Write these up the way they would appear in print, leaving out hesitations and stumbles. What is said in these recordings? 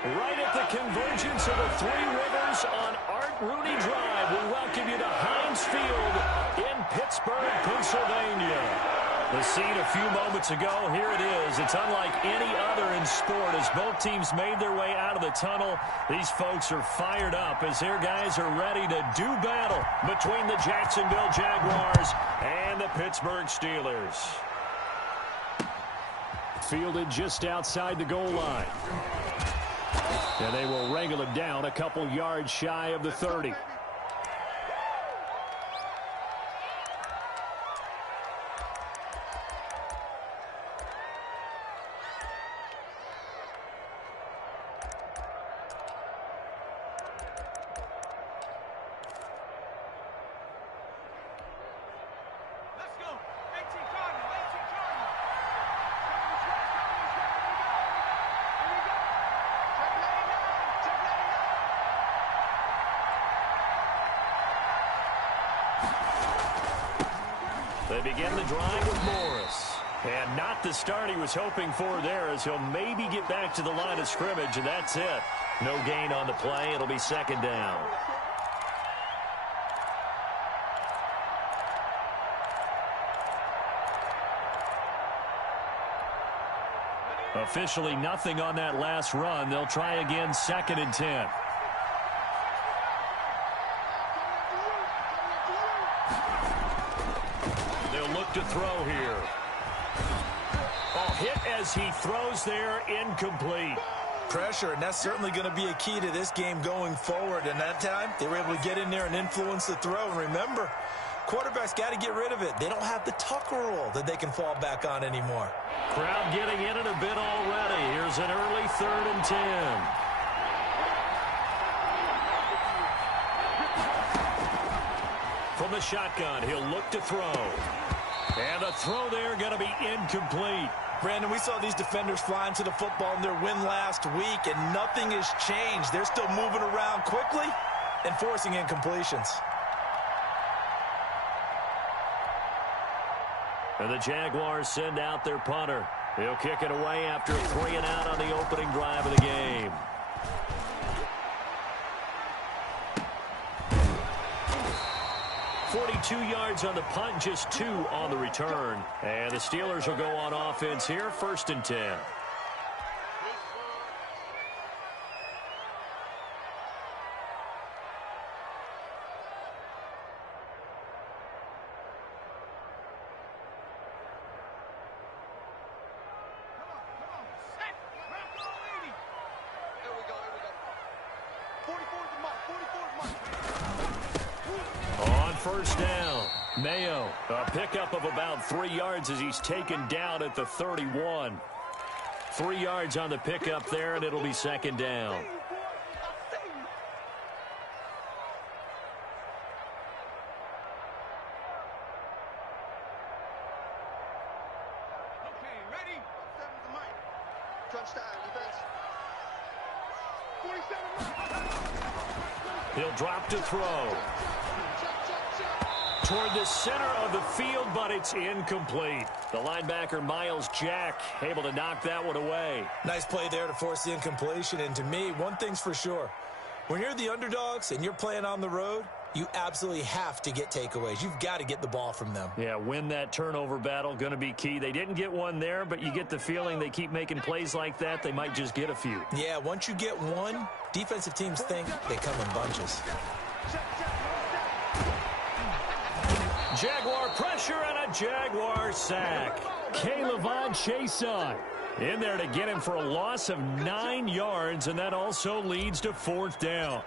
Right at the convergence of the Three Rivers on Art Rooney Drive, we welcome you to Heinz Field in Pittsburgh, Pennsylvania. The scene a few moments ago, here it is. It's unlike any other in sport. As both teams made their way out of the tunnel, these folks are fired up as their guys are ready to do battle between the Jacksonville Jaguars and the Pittsburgh Steelers. Fielded just outside the goal line. And they will wrangle it down a couple yards shy of the 30. They begin the drive with Morris. And not the start he was hoping for there, as he'll maybe get back to the line of scrimmage, and that's it. No gain on the play. It'll be second down. Officially nothing on that last run. They'll try again, 2nd and 10. To throw here. Hit as he throws there, incomplete. Pressure, and that's certainly going to be a key to this game going forward. And that time, they were able to get in there and influence the throw. And remember, quarterbacks got to get rid of it. They don't have the Tucker rule that they can fall back on anymore. Crowd getting in it a bit already. Here's an early 3rd and 10. From the shotgun, he'll look to throw. And the throw there going to be incomplete. Brandon, we saw these defenders flying to the football in their win last week, and nothing has changed. They're still moving around quickly and forcing incompletions. And the Jaguars send out their punter. He'll kick it away after a 3 and out on the opening drive of the game. .42 yards on the punt, just 2 on the return. And the Steelers will go on offense here, 1st and 10. First down. Mayo, a pickup of about 3 yards as he's taken down at the 31. 3 yards on the pickup there, and it'll be 2nd down. Okay, ready? 7's the mic. Crunch time, defense. 47. He'll drop to throw. Toward the center of the field, but it's incomplete. The linebacker, Miles Jack, able to knock that one away. Nice play there to force the incompletion. And to me, one thing's for sure. When you're the underdogs and you're playing on the road, you absolutely have to get takeaways. You've got to get the ball from them. Yeah, win that turnover battle, going to be key. They didn't get one there, but you get the feeling they keep making plays like that, they might just get a few. Yeah, once you get one, defensive teams think they come in bunches. Jaguar pressure and a Jaguar sack. K'Lavon Chason in there to get him for a loss of 9 yards, and that also leads to 4th down.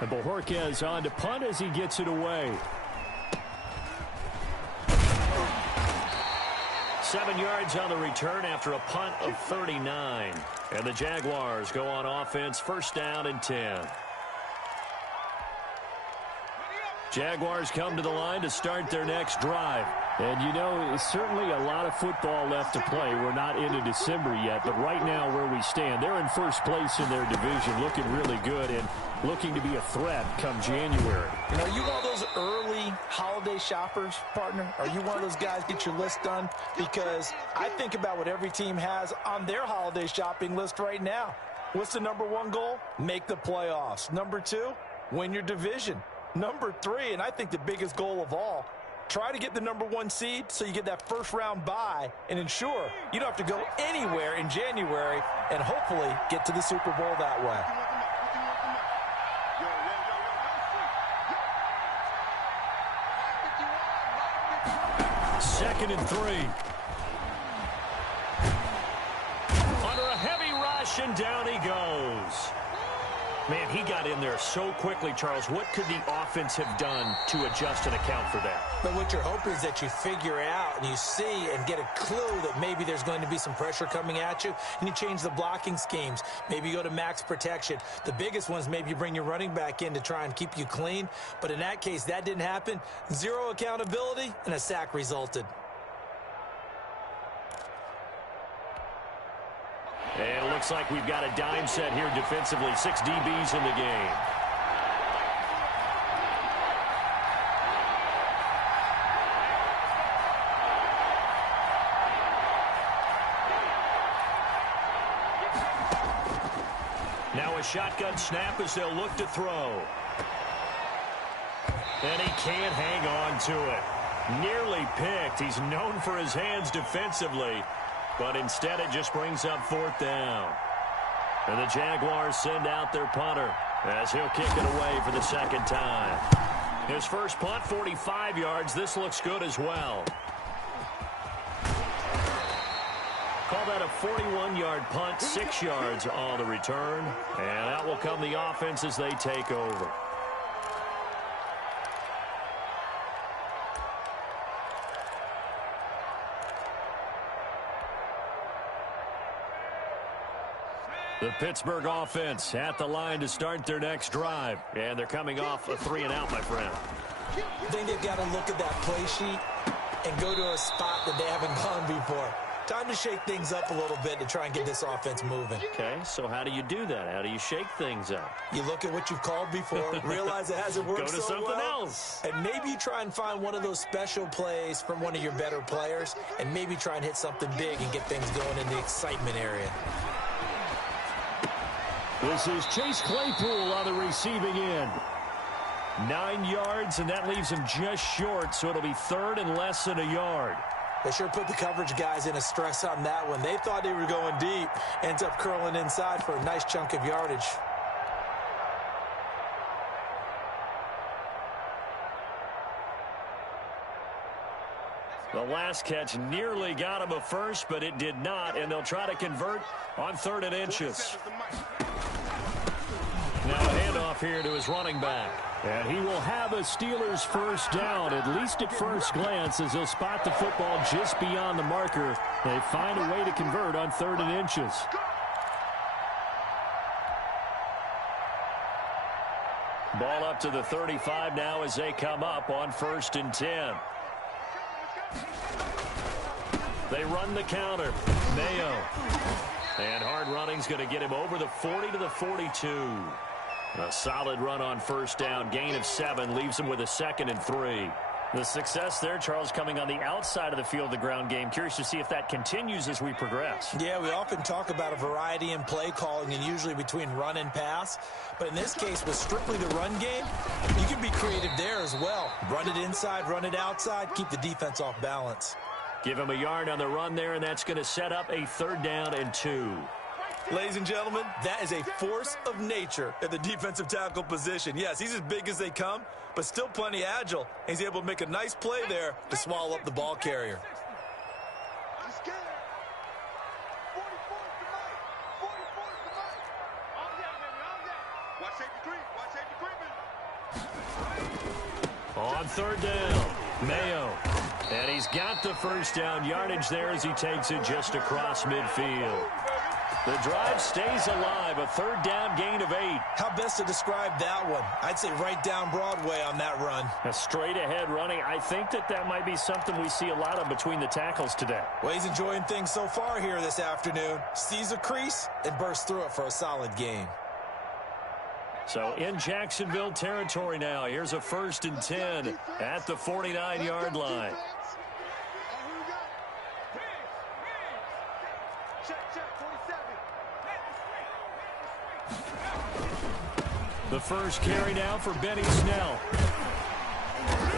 And Bojorquez on to punt as he gets it away. 7 yards on the return after a punt of 39. And the Jaguars go on offense, 1st down and 10. Jaguars come to the line to start their next drive. And, you know, certainly a lot of football left to play. We're not into December yet, but right now where we stand, they're in first place in their division, looking really good and looking to be a threat come January. You know, you one of those early holiday shoppers, partner? Are you one of those guys get your list done? Because I think about what every team has on their holiday shopping list right now. What's the number one goal? Make the playoffs. Number two, win your division. Number three, and I think the biggest goal of all, try to get the number one seed so you get that first round bye and ensure you don't have to go anywhere in January and hopefully get to the Super Bowl that way. Second and 3. Under a heavy rush, and down he goes. Man, he got in there so quickly, Charles. What could the offense have done to adjust and account for that? But what you're hoping is that you figure out and you see and get a clue that maybe there's going to be some pressure coming at you, and you change the blocking schemes. Maybe you go to max protection. The biggest one is maybe you bring your running back in to try and keep you clean. But in that case, that didn't happen. Zero accountability, and a sack resulted. And it looks like we've got a dime set here defensively. 6 DBs in the game. Now a shotgun snap as they'll look to throw. And he can't hang on to it. Nearly picked. He's known for his hands defensively. But instead it just brings up 4th down. And the Jaguars send out their punter as he'll kick it away for the second time. His first punt, 45 yards. This looks good as well. Call that a 41-yard punt, 6 yards on the return. And out will come the offense as they take over. The Pittsburgh offense at the line to start their next drive. And they're coming off a 3-and-out, my friend. I think they've got to look at that play sheet and go to a spot that they haven't gone before. Time to shake things up a little bit to try and get this offense moving. Okay, so how do you do that? How do you shake things up? You look at what you've called before, realize it hasn't worked Go to so something well, else. and maybe you try and find one of those special plays from one of your better players, and maybe try and hit something big and get things going in the excitement area. This is Chase Claypool on the receiving end. 9 yards, and that leaves him just short, so it'll be 3rd and less than a yard. They sure put the coverage guys in a stress on that one. They thought they were going deep. Ends up curling inside for a nice chunk of yardage. The last catch nearly got him a first, but it did not, and they'll try to convert on 3rd and inches. Now a handoff here to his running back. And he will have a Steelers first down, at least at first glance, as they'll spot the football just beyond the marker. They find a way to convert on 3rd and inches. Ball up to the 35 now as they come up on 1st and 10. They run the counter. Mayo. And hard running's going to get him over the 40 to the 42. A solid run on 1st down. Gain of 7 leaves him with a 2nd and 3. The success there, Charles, coming on the outside of the field, the ground game. Curious to see if that continues as we progress. Yeah, we often talk about a variety in play calling and usually between run and pass. But in this case, with strictly the run game, you can be creative there as well. Run it inside, run it outside, keep the defense off balance. Give him a yard on the run there, and that's going to set up a 3rd down and 2. Ladies and gentlemen, that is a force of nature at the defensive tackle position. Yes, he's as big as they come, but still plenty agile. He's able to make a nice play there to swallow up the ball carrier. On 3rd down, Mayo. And he's got the first down yardage there as he takes it just across midfield. The drive stays alive, a third down gain of 8. How best to describe that one? I'd say right down Broadway on that run. A straight ahead running. I think that might be something we see a lot of between the tackles today. Well, he's enjoying things so far here this afternoon. Sees a crease and bursts through it for a solid gain. So in Jacksonville territory now. Here's a 1st and 10 at the 49-yard line. The first carry now for Benny Snell.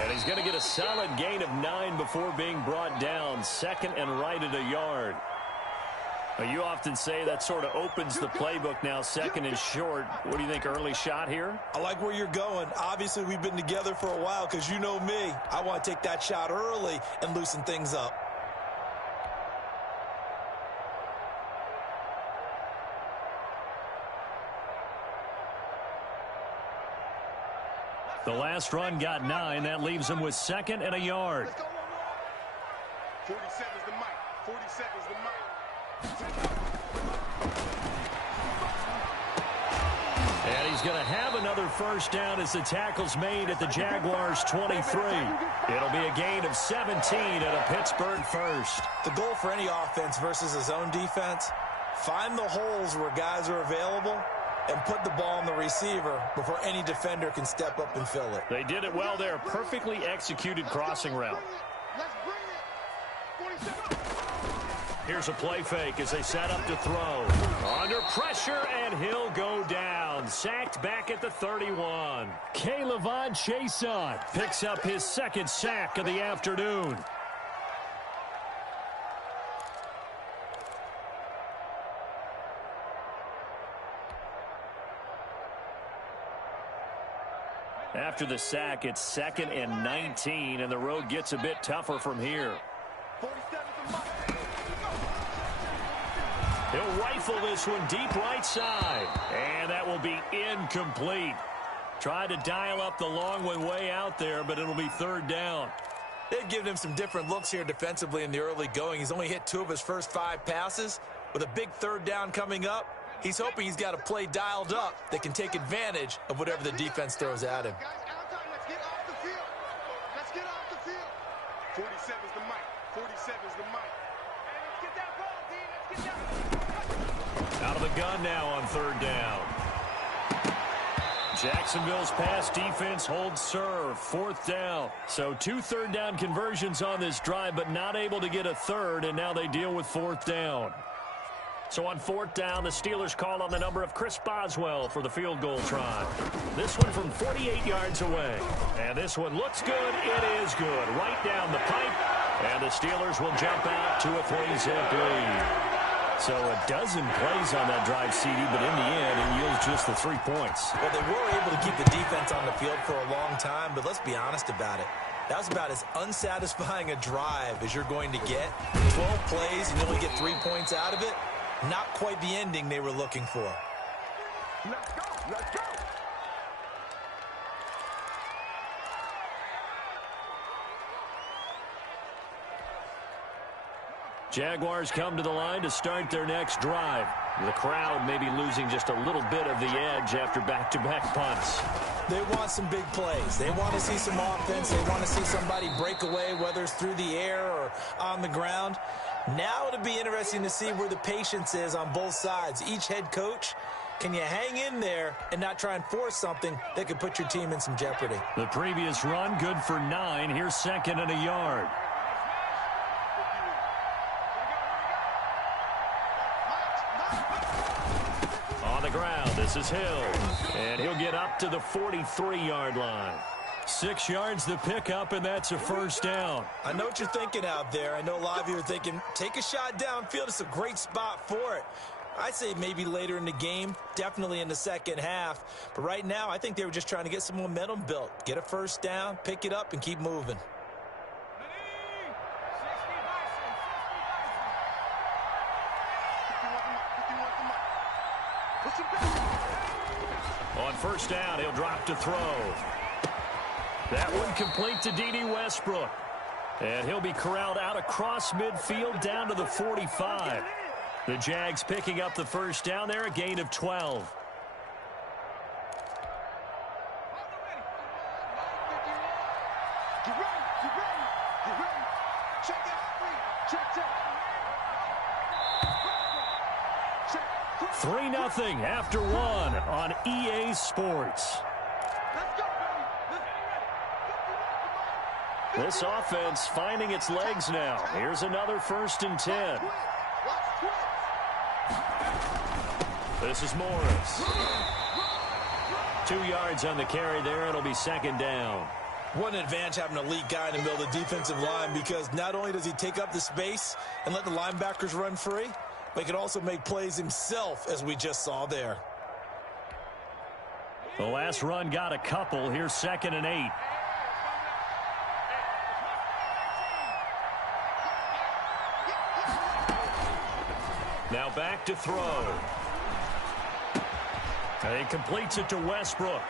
And he's going to get a solid gain of 9 before being brought down. 2nd and right at a yard. Now, you often say that sort of opens the playbook now, 2nd and short. What do you think, early shot here? I like where you're going. Obviously, we've been together for a while because you know me. I want to take that shot early and loosen things up. The last run got 9. That leaves him with 2nd and a yard. 40 seconds to Mike. 40 seconds to Mike. And he's going to have another first down as the tackle's made at the Jaguars' 23. It'll be a gain of 17 and a Pittsburgh first. The goal for any offense versus a zone defense, find the holes where guys are available and put the ball on the receiver before any defender can step up and fill it. They did it well there. Perfectly executed crossing route. Let's bring it. 47. Here's a play fake as they set up to throw. Under pressure, and he'll go down. Sacked back at the 31. KlyVertigo picks up his 2nd sack of the afternoon. After the sack, it's 2nd and 19, and the road gets a bit tougher from here. 47 to Mike. He'll rifle this one deep right side, and that will be incomplete. Tried to dial up the long one way out there, but it'll be 3rd down. They've given him some different looks here defensively in the early going. He's only hit 2 of his first 5 passes. With a big 3rd down coming up, he's hoping he's got a play dialed up that can take advantage of whatever the defense throws at him. Guys, out time. Let's get off the field. Let's get off the field. 40 seconds to Mike. 40 seconds to Mike. Hey, let's get that ball, D. Let's get that. Out of the gun now on 3rd down. Jacksonville's pass defense holds serve. 4th down. So 2 3rd down conversions on this drive, but not able to get a 3rd, and now they deal with 4th down. So on 4th down, the Steelers call on the number of Chris Boswell for the field goal try. This one from 48 yards away. And this one looks good. It is good. Right down the pipe. And the Steelers will jump out to a 3-zip lead. So a dozen plays on that drive, CD, but in the end, it yields just the 3 points. Well, they were able to keep the defense on the field for a long time, but let's be honest about it. That was about as unsatisfying a drive as you're going to get. 12 plays and you only get 3 points out of it. Not quite the ending they were looking for. Let's go. Let's go. Jaguars come to the line to start their next drive. The crowd may be losing just a little bit of the edge after back-to-back punts. They want some big plays. They want to see some offense. They want to see somebody break away, whether it's through the air or on the ground. Now it'll be interesting to see where the patience is on both sides. Each head coach, can you hang in there and not try and force something that could put your team in some jeopardy? The previous run, good for 9. Here's 2nd and a yard. On the ground, this is Hill. And he'll get up to the 43-yard line. 6 yards the pickup, and that's a 1st down. I know what you're thinking out there. I know a lot of you are thinking, take a shot downfield. It's a great spot for it. I'd say maybe later in the game, definitely in the second half. But right now, I think they were just trying to get some momentum built. Get a 1st down, pick it up, and keep moving. On 1st down, he'll drop to throw. That one complete to D.D. Westbrook. And he'll be corralled out across midfield down to the 45. The Jags picking up the first down there, a gain of 12. Get ready, get ready, get ready. Check it out, check. 3-0 after one on EA Sports. Let's go, baby. This offense finding its legs now. Here's another 1st and 10. This is Morris. 2 yards on the carry there. It'll be 2nd down. What an advantage having an elite guy in the middle of the defensive line, because not only does he take up the space and let the linebackers run free, but he can also make plays himself, as we just saw there. The last run got a couple. Here's 2nd and 8. Now back to throw. And he completes it to Westbrook.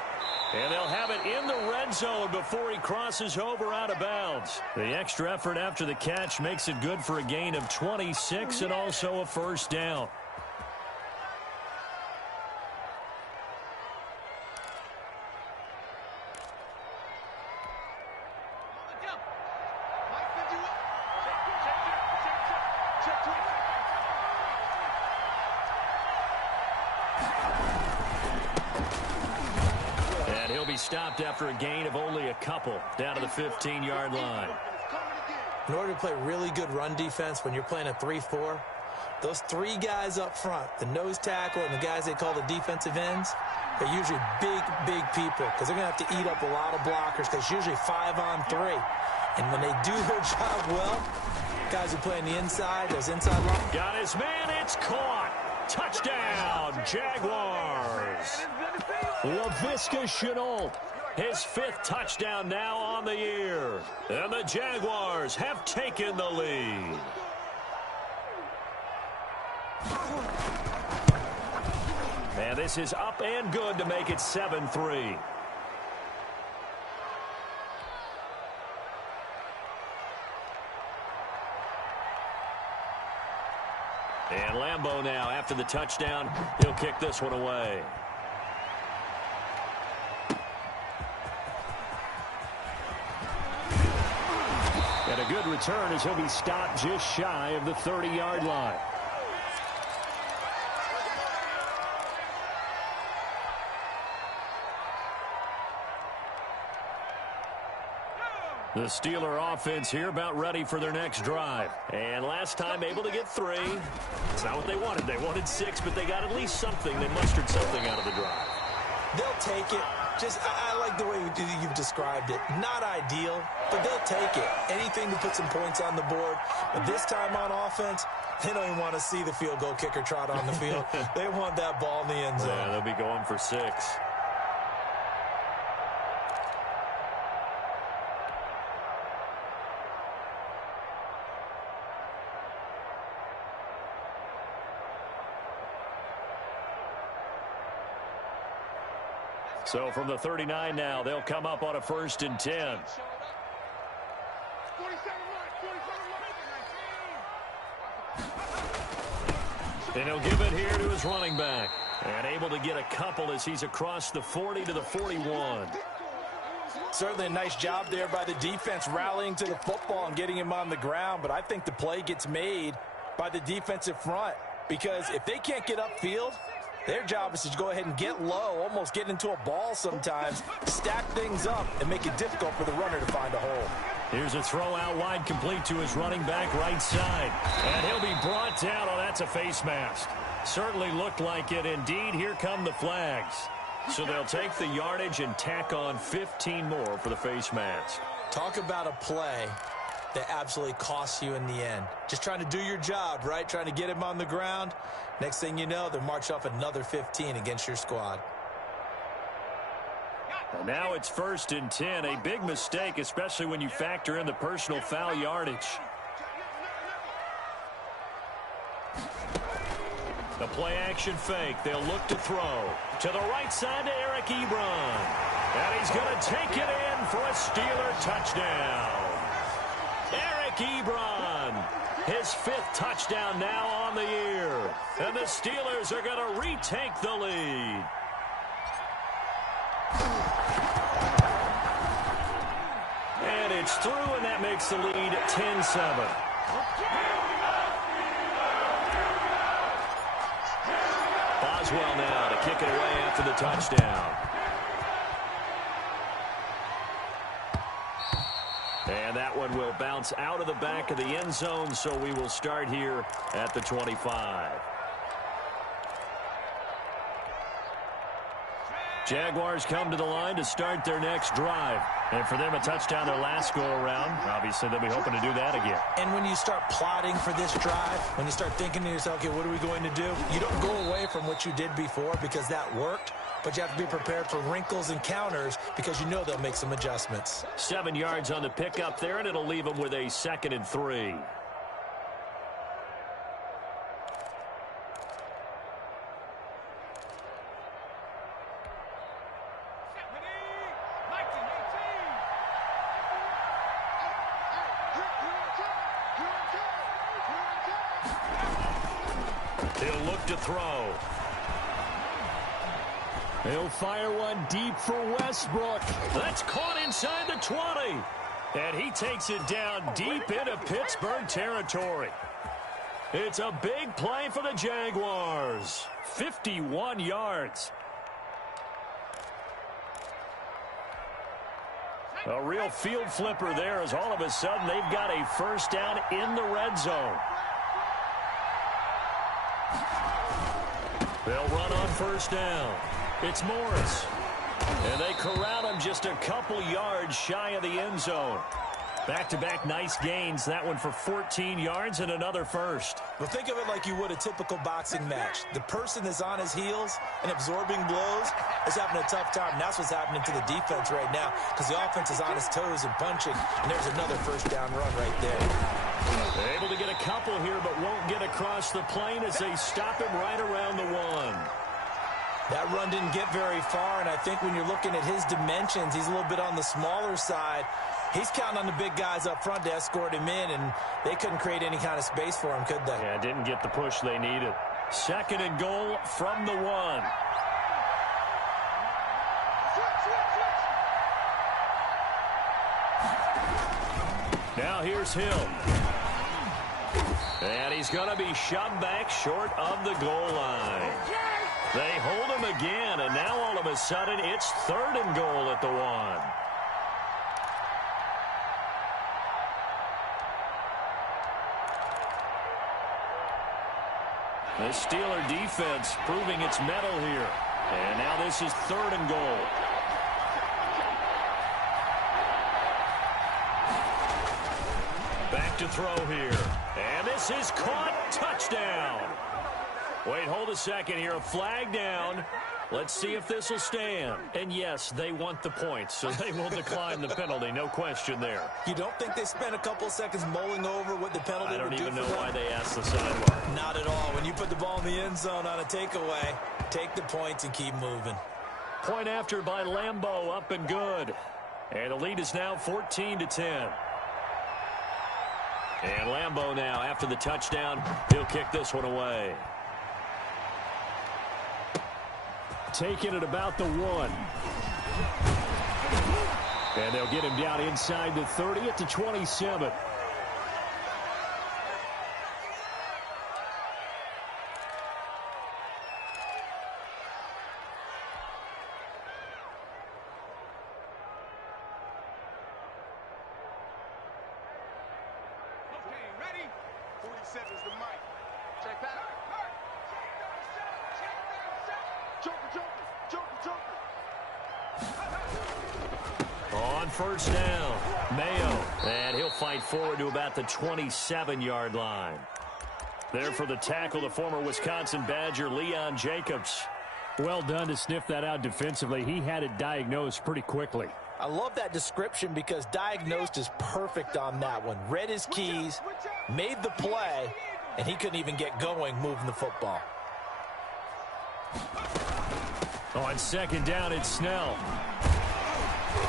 And they'll have it in the red zone before he crosses over out of bounds. The extra effort after the catch makes it good for a gain of 26 and also a 1st down. Stopped after a gain of only a couple, down to the 15-yard line. In order to play really good run defense when you're playing a 3-4, those 3 guys up front, the nose tackle and the guys they call the defensive ends, they're usually big people, because they're going to have to eat up a lot of blockers, because it's usually 5-on-3. And when they do their job well, guys who play on the inside, those inside lines. Got his man, it's caught. Touchdown, Jaguars. Laviska Shenault, his 5th touchdown now on the year. And the Jaguars have taken the lead. And this is up and good to make it 7-3. And Lambeau now, after the touchdown, he'll kick this one away. And a good return as he'll be stopped just shy of the 30-yard line. The Steeler offense here about ready for their next drive. And last time able to get 3. It's not what they wanted. They wanted 6, but they got at least something. They mustered something out of the drive. They'll take it. I like the way you've described it. Not ideal, but they'll take it. Anything to put some points on the board. But this time on offense, they don't even want to see the field goal kicker trot on the field. They want that ball in the end zone. Yeah, they'll be going for 6. So from the 39 now, they'll come up on a 1st and 10. And he'll give it here to his running back. And able to get a couple as he's across the 40 to the 41. Certainly a nice job there by the defense rallying to the football and getting him on the ground. But I think the play gets made by the defensive front, because if they can't get upfield, their job is to go ahead and get low, almost get into a ball sometimes, stack things up, and make it difficult for the runner to find a hole. Here's a throw out wide, complete to his running back right side. And he'll be brought down. Oh, that's a face mask. Certainly looked like it. Indeed, here come the flags. So they'll take the yardage and tack on 15 more for the face mask. Talk about a play that absolutely costs you in the end. Just trying to do your job, right? Trying to get him on the ground. Next thing you know, they'll march off another 15 against your squad. And now it's 1st and 10. A big mistake, especially when you factor in the personal foul yardage. The play action fake. They'll look to throw. To the right side to Eric Ebron. And he's going to take it in for a Steeler touchdown. Eric Ebron His 5th touchdown now on the year. And the Steelers are going to retake the lead. And it's through, and that makes the lead 10-7. Boswell now to kick it away after the touchdown. And that one will bounce out of the back of the end zone, so we will start here at the 25. Jaguars come to the line to start their next drive. And for them, a touchdown their last go-around. Obviously, they'll be hoping to do that again. And when you start plotting for this drive, when you start thinking to yourself, okay, what are we going to do? You don't go away from what you did before because that worked. But you have to be prepared for wrinkles and counters because you know they'll make some adjustments. 7 yards on the pickup there, and it'll leave them with a 2nd and 3. He'll look to throw. He'll fire one deep for Westbrook. That's caught inside the 20. And he takes it down deep into Pittsburgh territory. It's a big play for the Jaguars. 51 yards. A real field flipper there as all of a sudden they've got a first down in the red zone. They'll run on first down. It's Morris. And they corral him just a couple yards shy of the end zone. Back-to-back nice gains. That one for 14 yards and another first. Well, think of it like you would a typical boxing match. The person that's on his heels and absorbing blows is having a tough time. And that's what's happening to the defense right now because the offense is on his toes and punching. And there's another first down run right there. Able to get a couple here, but won't get across the plane as they stop him right around the 1. That run didn't get very far, and I think when you're looking at his dimensions, he's a little bit on the smaller side. He's counting on the big guys up front to escort him in, and they couldn't create any kind of space for him, could they? Yeah, didn't get the push they needed. 2nd and goal from the 1. Now here's Hill. And he's going to be shoved back short of the goal line. They hold him again, and now all of a sudden it's 3rd and goal at the 1. The Steeler defense proving its mettle here. And now this is 3rd and goal. Back to throw here. And this is caught. Touchdown. Wait, hold a second here. A flag down. Let's see if this will stand. And yes, they want the points, so they will decline the penalty. No question there. You don't think they spent a couple seconds mulling over what the penalty would do? I don't even know why they asked the sideline. Not at all. When you put the ball in the end zone on a takeaway, take the points and keep moving. Point after by Lambeau, up and good. And the lead is now 14-10. And Lambeau now, after the touchdown, he'll kick this one away. Taking it about the 1. And they'll get him down inside the 30 at the 27. Ready? 47's the mic. Check that. On first down, Mayo. And he'll fight forward to about the 27-yard line. There for the tackle, the former Wisconsin Badger, Leon Jacobs. Well done to sniff that out defensively. He had it diagnosed pretty quickly. I love that description because diagnosed is perfect on that one. Read his keys, made the play, and he couldn't even get going moving the football. On second down, it's Snell.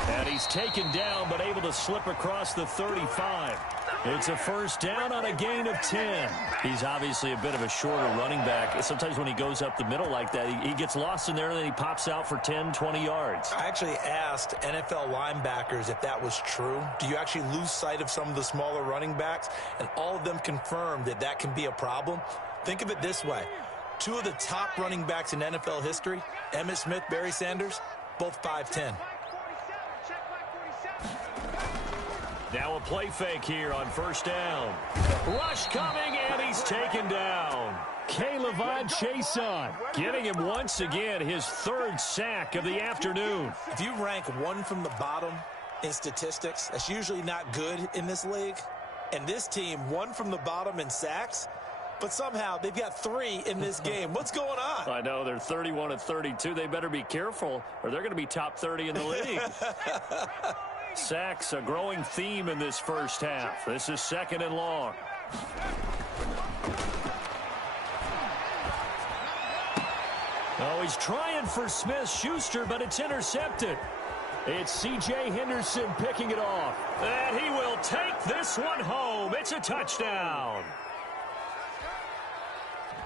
And he's taken down, but able to slip across the 35. It's a first down on a gain of 10. He's obviously a bit of a shorter running back. Sometimes when he goes up the middle like that, he gets lost in there, and then he pops out for 10, 20 yards. I actually asked NFL linebackers if that was true. Do you actually lose sight of some of the smaller running backs? And all of them confirmed that that can be a problem. Think of it this way. Two of the top running backs in NFL history, Emmitt Smith, Barry Sanders, both 5'10". Now a play fake here on first down. Rush coming, and he's taken down. KlyVertigo getting him once again his third sack of the afternoon. If you rank one from the bottom in statistics, that's usually not good in this league. And this team, one from the bottom in sacks, but somehow they've got 3 in this game. What's going on? I know, they're 31-32. They better be careful, or they're going to be top 30 in the league. Sacks, a growing theme in this first half. This is second and long. Oh, he's trying for Smith-Schuster, but it's intercepted. It's C.J. Henderson picking it off. And he will take this one home. It's a touchdown.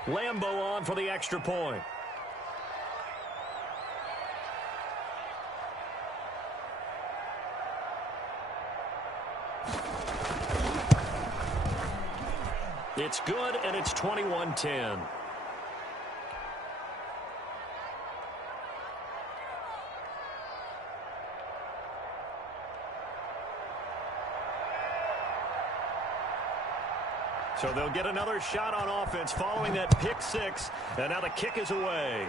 Lambo on for the extra point. It's good, and it's 21-10. So they'll get another shot on offense following that pick six, and now the kick is away.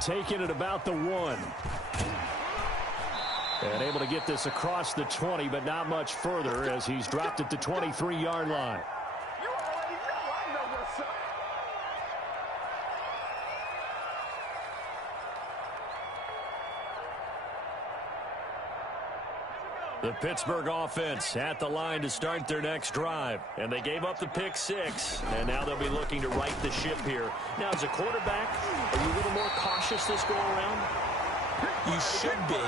Taking it about the 1. And able to get this across the 20, but not much further as he's dropped at the 23-yard line. You already know I know what's up. The Pittsburgh offense at the line to start their next drive. And they gave up the pick six, and now they'll be looking to right the ship here. Now, as a quarterback, are you a little more cautious this go around? You should be,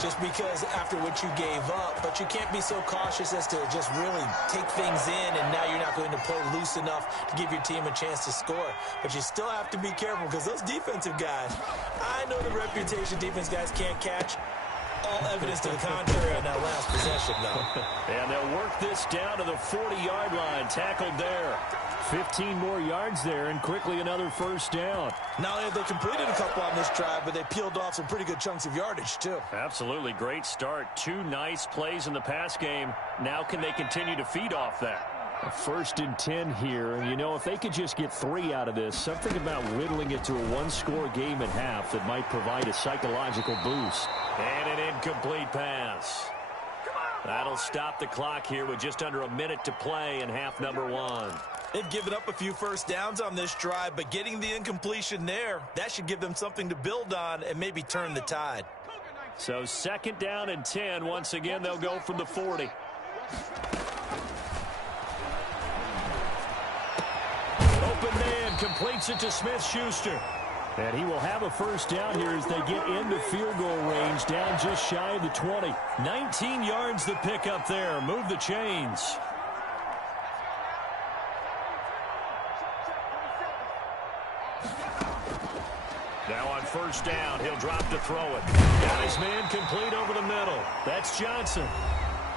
just because after what you gave up, but you can't be so cautious as to just really take things in, and now you're not going to play loose enough to give your team a chance to score. But you still have to be careful because those defensive guys, I know the reputation defense guys can't catch. All evidence to the contrary on that last possession, though. And they'll work this down to the 40-yard line, tackled there. 15 more yards there, and quickly another first down. Not only have they completed a couple on this drive, but they peeled off some pretty good chunks of yardage, too. Absolutely great start. 2 nice plays in the pass game. Now can they continue to feed off that? A 1st and 10 here, and you know, if they could just get 3 out of this, something about whittling it to a 1-score game at half that might provide a psychological boost. And an incomplete pass. That'll stop the clock here with just under a minute to play in half number 1. They've given up a few first downs on this drive, but getting the incompletion there, that should give them something to build on and maybe turn the tide. So 2nd down and 10. Once again, they'll go from the 40. Open man completes it to Smith-Schuster. And he will have a first down here as they get into field goal range, down just shy of the 20. 19 yards to pick up there. Move the chains. Now on first down, he'll drop to throw it. Got his man complete over the middle. That's Johnson.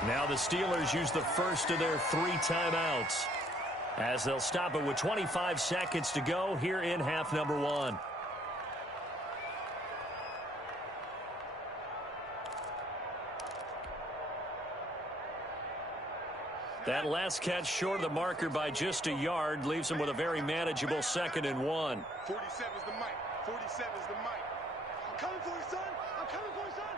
Now the Steelers use the first of their 3 timeouts, as they'll stop it with 25 seconds to go here in half number 1. That last catch short of the marker by just a yard leaves him with a very manageable 2nd and 1. 47's the mic. 47's the mic. I'm coming for you, son. I'm coming for you, son.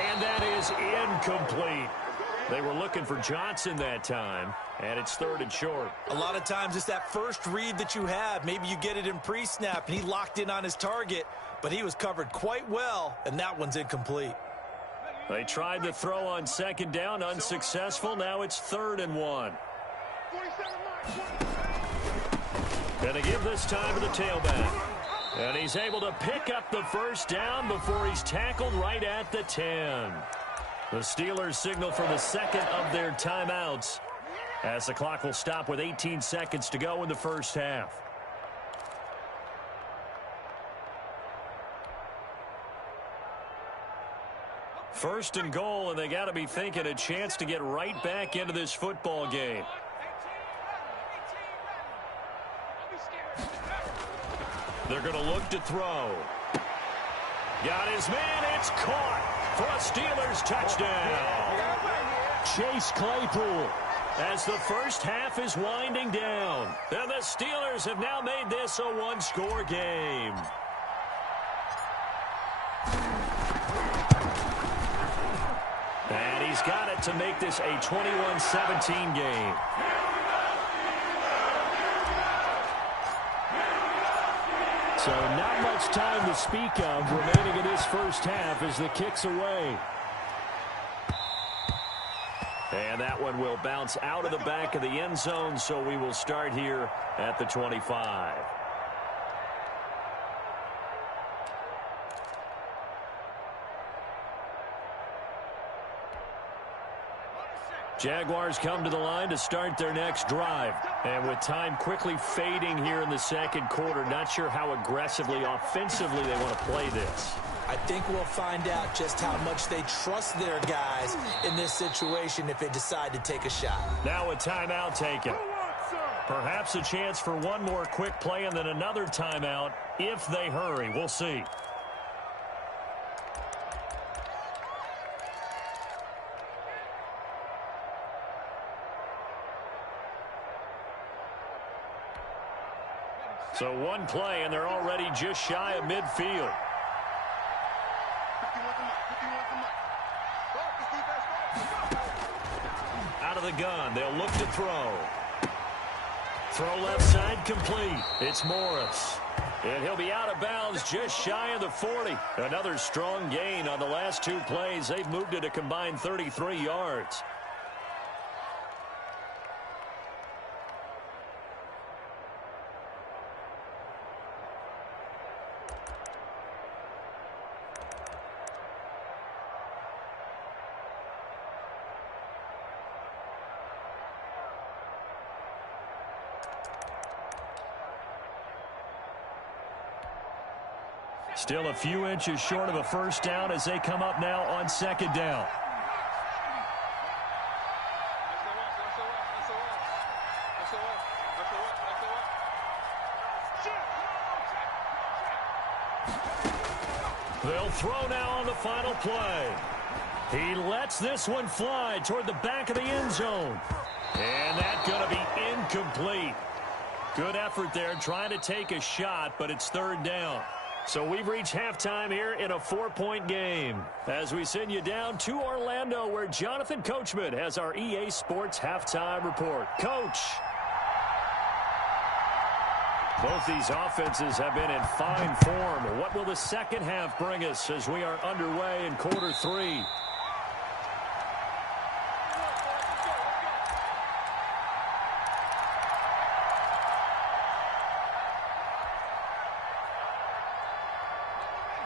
And that is incomplete. They were looking for Johnson that time, and it's 3rd and short. A lot of times it's that first read that you have. Maybe you get it in pre-snap, and he locked in on his target, but he was covered quite well, and that one's incomplete. They tried to throw on 2nd down, unsuccessful. Now it's 3rd and 1. 47 mic. Going to give this time to the tailback. And he's able to pick up the first down before he's tackled right at the 10. The Steelers signal for the second of their timeouts as the clock will stop with 18 seconds to go in the first half. First and goal, and they got to be thinking a chance to get right back into this football game. They're going to look to throw. Got his man. It's caught for a Steelers touchdown. Chase Claypool as the first half is winding down. And the Steelers have now made this a one-score game. And he's got it to make this a 21-17 game. So not much time to speak of remaining in this first half as the kick's away. And that one will bounce out of the back of the end zone, so we will start here at the 25. Jaguars come to the line to start their next drive. And with time quickly fading here in the second quarter, not sure how aggressively, offensively they want to play this. I think we'll find out just how much they trust their guys in this situation if they decide to take a shot. Now a timeout taken. Perhaps a chance for one more quick play and then another timeout if they hurry. We'll see. So one play, and they're already just shy of midfield. Out of the gun, they'll look to throw. Throw left side complete. It's Morris. And he'll be out of bounds just shy of the 40. Another strong gain on the last two plays. They've moved it a combined 33 yards. Still a few inches short of a first down as they come up now on second down. They'll throw now on the final play. He lets this one fly toward the back of the end zone. And that's going to be incomplete. Good effort there trying to take a shot, but it's third down. So we've reached halftime here in a 4-point game as we send you down to Orlando where Jonathan Coachman has our EA Sports halftime report. Coach. Both these offenses have been in fine form. What will the second half bring us as we are underway in quarter three?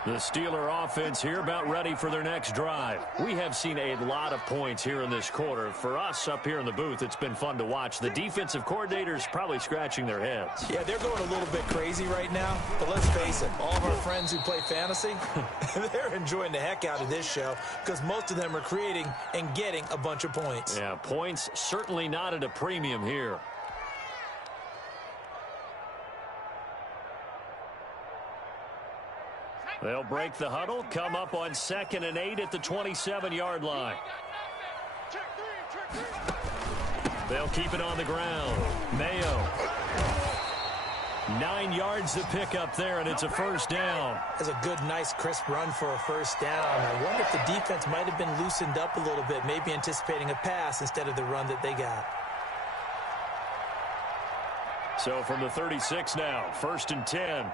The Steeler offense here about ready for their next drive. We have seen a lot of points here in this quarter. For us up here in the booth, it's been fun to watch. The defensive coordinators probably scratching their heads. Yeah, they're going a little bit crazy right now. But let's face it, all of our friends who play fantasy, they're enjoying the heck out of this show because most of them are creating and getting a bunch of points. Yeah, points certainly not at a premium here. They'll break the huddle, come up on 2nd and 8 at the 27-yard line. They'll keep it on the ground. Mayo. 9 yards to pick up there, and it's a first down. That's a good, nice, crisp run for a first down. I wonder if the defense might have been loosened up a little bit, maybe anticipating a pass instead of the run that they got. So from the 36 now, 1st and 10.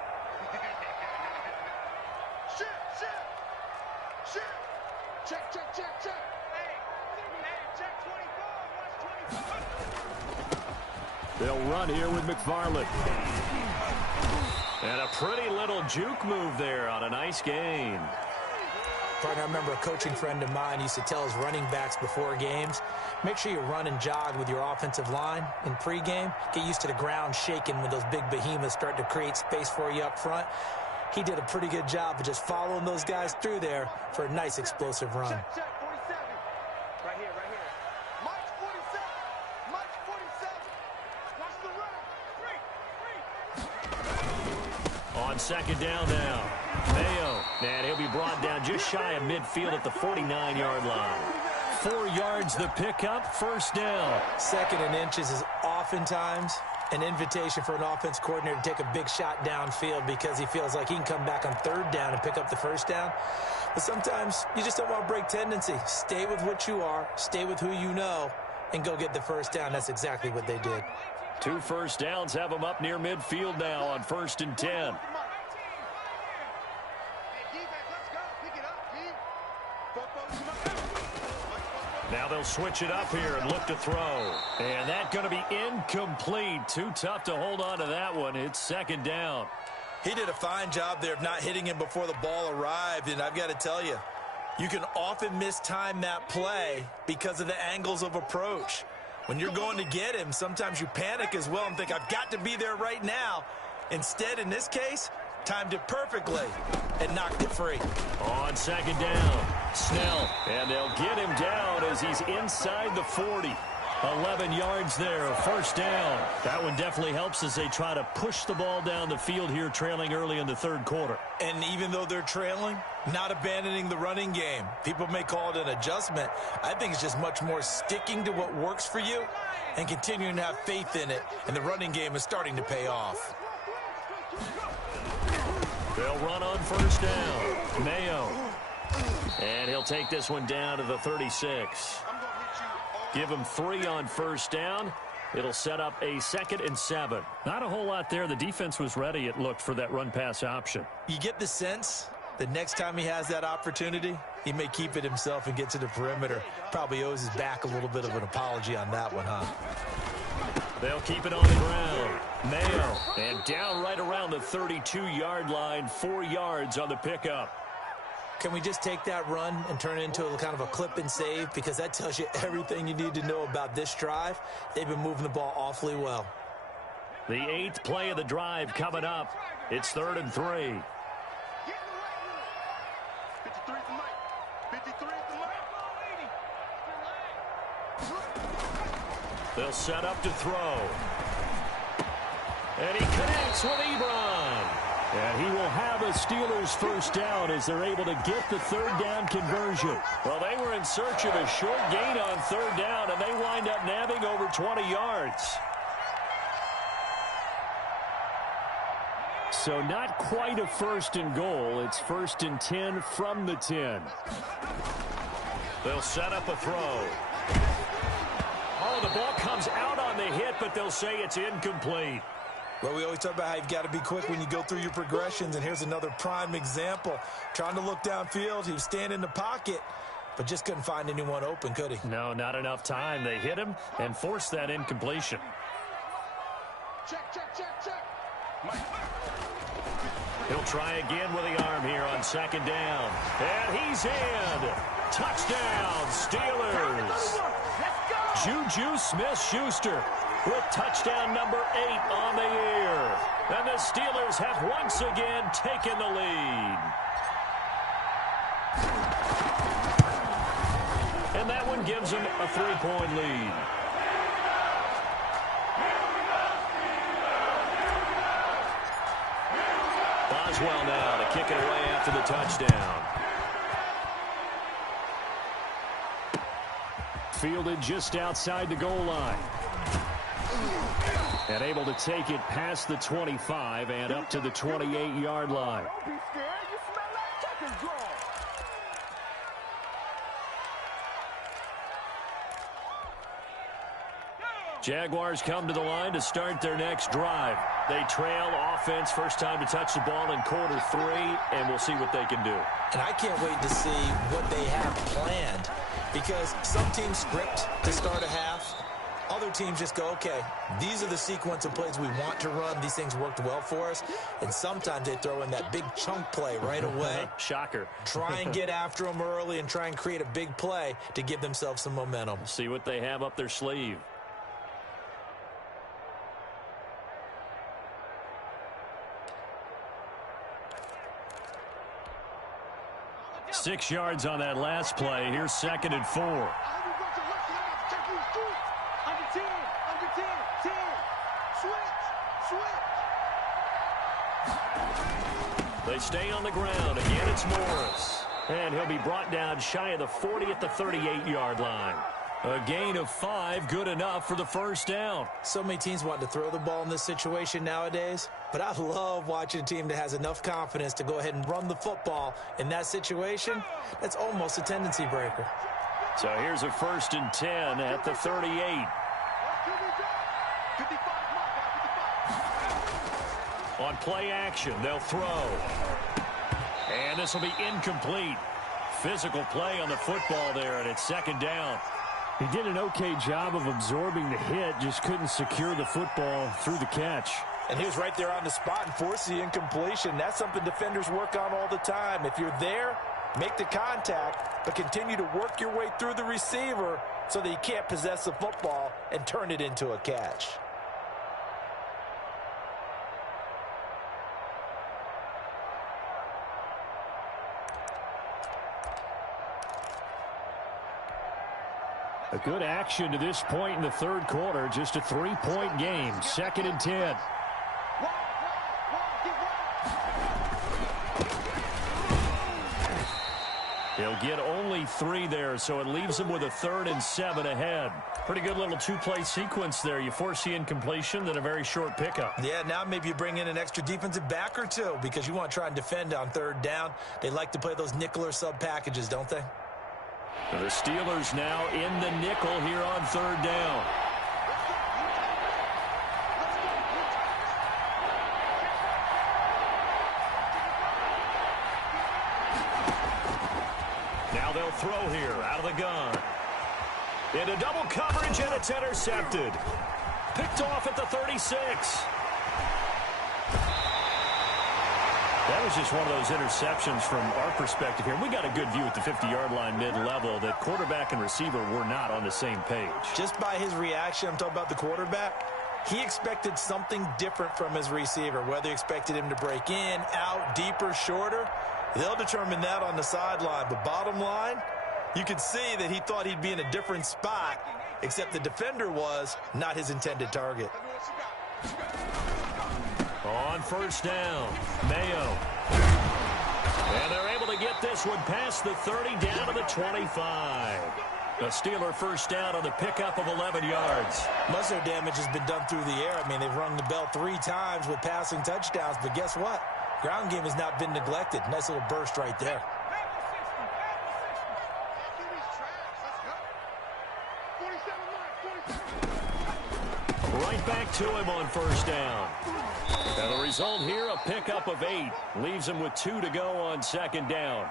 They'll run here with McFarland. And a pretty little juke move there on a nice gain. Partner, I remember a coaching friend of mine used to tell his running backs before games, make sure you run and jog with your offensive line in pregame. Get used to the ground shaking when those big behemoths start to create space for you up front. He did a pretty good job of just following those guys through there for a nice explosive run. Check, 47. Right here, right here. March 47. March 47. Watch the run. On second down now. Mayo, and he'll be brought down just shy of midfield at the 49-yard line. 4 yards the pickup, first down. Second and inches is oftentimes an invitation for an offense coordinator to take a big shot downfield because he feels like he can come back on third down and pick up the first down. But sometimes you just don't want to break tendency. Stay with what you are, stay with who you know, and go get the first down. That's exactly what they did. 2 first downs have them up near midfield now on 1st and 10. Now they'll switch it up here and look to throw. And that's going to be incomplete. Too tough to hold on to that one. It's second down. He did a fine job there of not hitting him before the ball arrived, and I've got to tell you, you can often mistime that play because of the angles of approach. When you're going to get him, sometimes you panic as well and think, I've got to be there right now. Instead, in this case, timed it perfectly and knocked it free. On second down, Snell, and they'll get him down as he's inside the 40. 11 yards there, first down. That one definitely helps as they try to push the ball down the field here, trailing early in the third quarter. And even though they're trailing, not abandoning the running game. People may call it an adjustment. I think it's just much more sticking to what works for you and continuing to have faith in it. And the running game is starting to pay off. They'll run on first down. Mayo. And he'll take this one down to the 36. Give him 3 on first down. It'll set up a 2nd and 7. Not a whole lot there. The defense was ready, it looked, for that run-pass option. You get the sense that next time he has that opportunity, he may keep it himself and get to the perimeter. Probably owes his back a little bit of an apology on that one, huh? They'll keep it on the ground. Mayo. And down right around the 32-yard line. 4 yards on the pickup. Can we just take that run and turn it into a kind of a clip and save? Because that tells you everything you need to know about this drive. They've been moving the ball awfully well. The 8th play of the drive coming up. It's 3rd and 3. They'll set up to throw. And he connects with Ebron. And he will have a Steelers first down as they're able to get the 3rd down conversion. Well, they were in search of a short gain on 3rd down, and they wind up nabbing over 20 yards. So not quite a 1st and goal. It's 1st and 10 from the 10. They'll set up a throw. Oh, the ball comes out on the hit, but they'll say it's incomplete. Well, we always talk about how you've got to be quick when you go through your progressions, and here's another prime example. Trying to look downfield, he was standing in the pocket, but just couldn't find anyone open, could he? No, not enough time. They hit him and forced that incompletion. Check. He'll try again with the arm here on 2nd down. And he's in. Touchdown, Steelers. Juju Smith-Schuster with touchdown number 8 on the year. And the Steelers have once again taken the lead. And that one gives them a 3-point lead. Boswell now to kick it away after the touchdown. Fielded just outside the goal line. And able to take it past the 25 and up to the 28-yard line. Don't be scared. You smell like chicken draw. Jaguars come to the line to start their next drive. They trail offense, first time to touch the ball in quarter 3, and we'll see what they can do. And I can't wait to see what they have planned, because some teams script to start a half. Other teams just go, okay, these are the sequence of plays we want to run. These things worked well for us. And sometimes they throw in that big chunk play right away. Shocker. Try and get after them early and try and create a big play to give themselves some momentum. See what they have up their sleeve. Six yards on that last play. Here's 2nd and 4. They stay on the ground. Again, it's Morris. And he'll be brought down shy of the 40 at the 38-yard line. A gain of 5, good enough for the first down. So many teams want to throw the ball in this situation nowadays, but I love watching a team that has enough confidence to go ahead and run the football in that situation. That's almost a tendency breaker. So here's a 1st and 10 at the 38. On play action, they'll throw. And this will be incomplete. Physical play on the football there, and it's 2nd down. He did an okay job of absorbing the hit, just couldn't secure the football through the catch. And he was right there on the spot and forced the incompletion. That's something defenders work on all the time. If you're there, make the contact, but continue to work your way through the receiver so that he can't possess the football and turn it into a catch. A good action to this point in the 3rd quarter. Just a 3-point game. 2nd and 10. He'll get only 3 there, so it leaves him with a 3rd and 7 ahead. Pretty good little 2-play sequence there. You force the incompletion, then a very short pickup. Yeah, now maybe you bring in an extra defensive back or two because you want to try and defend on 3rd down. They like to play those nickel or sub packages, don't they? The Steelers now in the nickel here on 3rd down. Now they'll throw here out of the gun. Into double coverage, and it's intercepted. Picked off at the 36. That was just one of those interceptions from our perspective here. We got a good view at the 50-yard line mid-level that quarterback and receiver were not on the same page. Just by his reaction, I'm talking about the quarterback, he expected something different from his receiver, whether he expected him to break in, out, deeper, shorter. They'll determine that on the sideline. But bottom line, you could see that he thought he'd be in a different spot, except the defender was not his intended target. On 1st down, Mayo. And they're able to get this one past the 30 down to the 25. A Steeler 1st down on the pickup of 11 yards. Most of their damage has been done through the air. I mean, they've rung the bell 3 times with passing touchdowns, but guess what? Ground game has not been neglected. Nice little burst right there. Right back to him on 1st down. And the result here, a pickup of 8. Leaves him with 2 to go on 2nd down.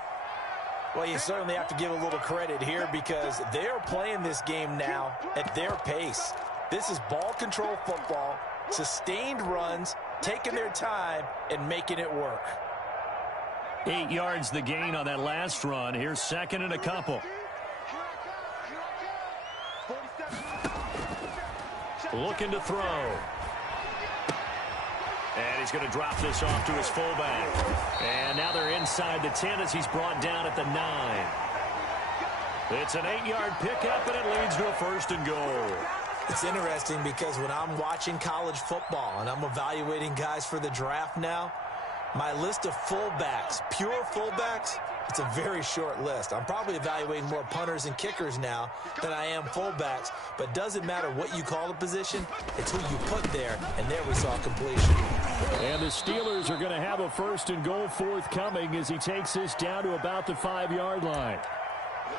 Well, you certainly have to give a little credit here because they're playing this game now at their pace. This is ball control football, sustained runs, taking their time, and making it work. 8 yards the gain on that last run. Here's 2nd and a couple. Looking to throw. And he's going to drop this off to his fullback. And now they're inside the 10 as he's brought down at the 9. It's an 8-yard pickup, and it leads to a 1st and goal. It's interesting because when I'm watching college football and I'm evaluating guys for the draft now, my list of fullbacks, pure fullbacks, it's a very short list. I'm probably evaluating more punters and kickers now than I am fullbacks, but doesn't matter what you call the position, it's who you put there, and there we saw completion. And the Steelers are going to have a 1st and goal forthcoming as he takes this down to about the 5-yard line.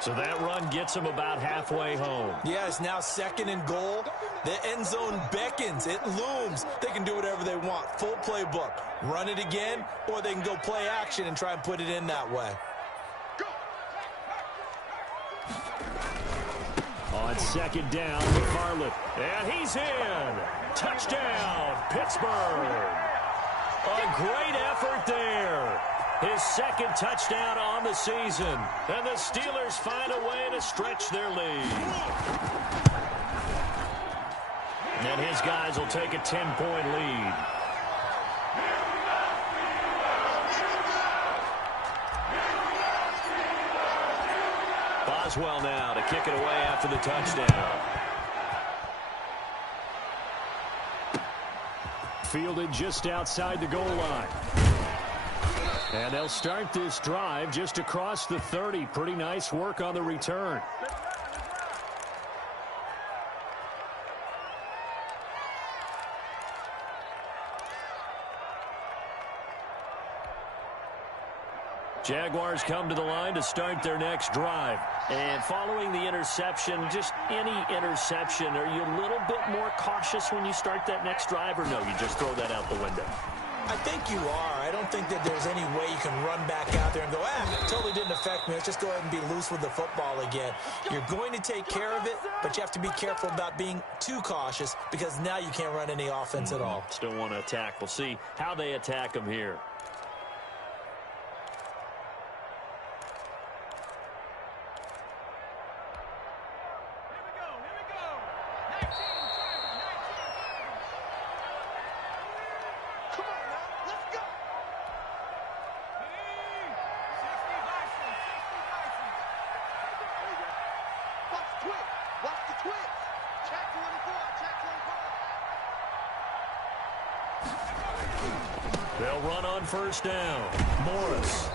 So that run gets him about halfway home. Yeah, it's now 2nd and goal. The end zone beckons. It looms. They can do whatever they want. Full playbook. Run it again, or they can go play action and try and put it in that way. On On second down, McFarland. And he's in. Touchdown, Pittsburgh. A great effort there. His second touchdown on the season. And the Steelers find a way to stretch their lead. And his guys will take a 10-point lead. Boswell now to kick it away after the touchdown. Fielded just outside the goal line. And they'll start this drive just across the 30. Pretty nice work on the return. Jaguars come to the line to start their next drive. And following the interception, just any interception, are you a little bit more cautious when you start that next drive, or no, you just throw that out the window? I think you are. I don't think that there's any way you can run back out there and go, it totally didn't affect me. Let's just go ahead and be loose with the football again. You're going to take care of it, but you have to be careful about being too cautious because now you can't run any offense at all. Still want to attack. We'll see how they attack them here. They'll run on first down. Morris.